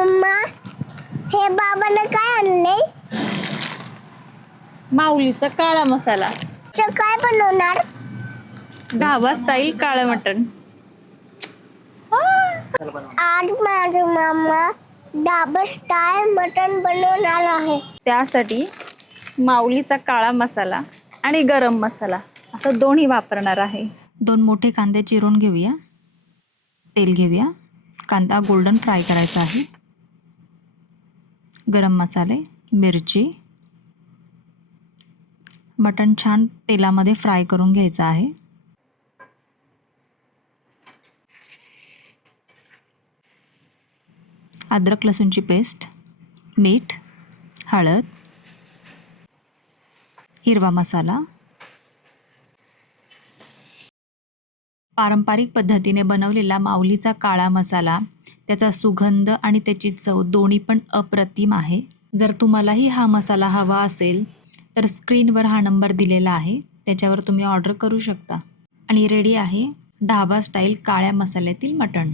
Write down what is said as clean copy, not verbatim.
Mamma हे बाबाने काय आणले? माऊलीचा काळा मसाला, काय बनवणार? ढाबा स्टाईल काळं मटण. आज माझी मम्मा ढाबा स्टाईल मटण बनवणार आहे. त्यासाठी माऊलीचा काळा मसाला आणि गरम मसाला असं दोन्ही वापरणार आहे. 2 मोठे कांदे चिरून घेऊया. तेल घेऊया. कांदा गोल्डन फ्राय करायचा आहे. गरम मसाले, मिरची, मटण छान तेलामध्ये फ्राय करून घ्यायचं आहे. अद्रक लसूणची पेस्ट, मीठ, हळद, हिरवा मसाला. पारंपरिक पद्धतीने बनवलेला माऊलीचा काळा मसाला, त्याचा सुगंध आणि त्याची चव दोन्ही पण अप्रतिम आहे. जर तुम्हालाही हा मसाला हवा असेल तर स्क्रीनवर हा नंबर दिलेला आहे, त्याच्यावर तुम्ही ऑर्डर करू शकता. आणि रेडी आहे ढाबा स्टाईल काळ्या मसाल्यातील मटण.